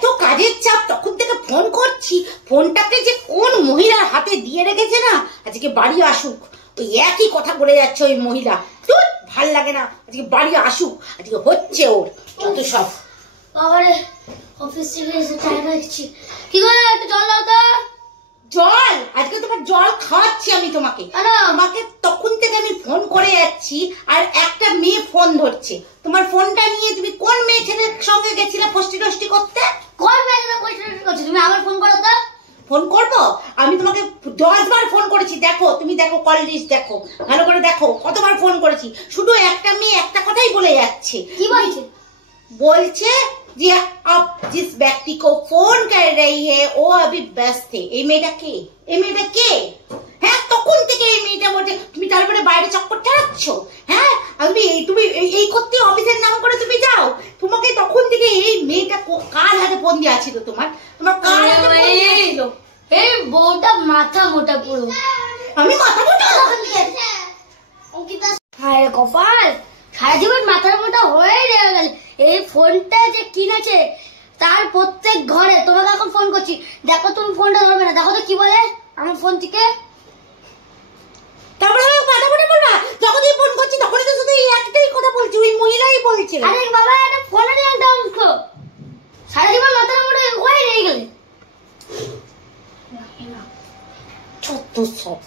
এত কাজের চাপ, তখন থেকে ফোন করছি, ফোনটাকে যে কোন মহিলার হাতে দিয়ে রেখেছে না, আজকে বাড়ি আসুক। ওই একই কথা বলে যাচ্ছে ওই মহিলা, তোর ভাল লাগে না, আজকে বাড়ি আসুক, আজকে হচ্ছে ওর যত সব। বাবারে অফিস থেকে এসে টাইম লাগছে, কি করে একটু জল দাও তো। জল? আজকে তোমার জল খাওয়াচ্ছি আমি তোমাকে। তোমাকে তখন থেকে আমি ফোন করে যাচ্ছি, আর একটা মেয়ে ফোন ধরছে। তোমার ফোনটা নিয়ে তুমি কোন মেয়ে ছেলের সঙ্গে গেছিলে ফষ্টি টষ্টি করতে? কোন মেয়ে ছেলে ফষ্টি টষ্টি করছে? তুমি আমার ফোন করো তো। ফোন করবো? আমি তোমাকে 10 বার ফোন করেছি, দেখো তুমি, দেখো কল লিস্ট দেখো, ভালো করে দেখো কতবার ফোন করেছি। শুধু একটা মেয়ে একটা কথাই বলে যাচ্ছে। কি বলছে? বলছে যে आप जिस व्यक्ति को फोन कर रही है वो अभी व्यस्त है। এই মেয়েটা কে? এই মেয়েটা কে? হ্যাঁ, তখন থেকে এই মেয়েটা বলছে তুমি তারপরে বাইরে চক্কর চালাচ্ছ। হ্যাঁ, তুমি এই করতে অফিসের নাম করে তুমি যাও। তোমাকে তখন থেকে এই মেয়েটা কার হাতে ফোন দিয়ে আছিল? তোমার কার হাতে ফোন দিয়েছিল? এই বউটা মাথা মোটা পুরো। আমি মাথা মোটা? হায় কপাল, সারা জীবন মাথার মোটা হয়ে গেল। এই ফোনটা যে কিনেছে তার প্রত্যেক ঘরে। তোমাকে এখন ফোন করছি, দেখো তুমি ফোনটা ধরবে না, দেখো তো কি বলে আমার ফোন থেকে। তারপরে কথা বলে বলবা, যখনই ফোন করছি তখনই তো শুধু এই একটাই কথা বলছি, ওই মহিলাই বলছে। আরে বাবা, এটা ফোনে নিয়ে একটা অংশ, সারা জীবন মাথার মোটা হয়ে গেলে। ছোট্ট সব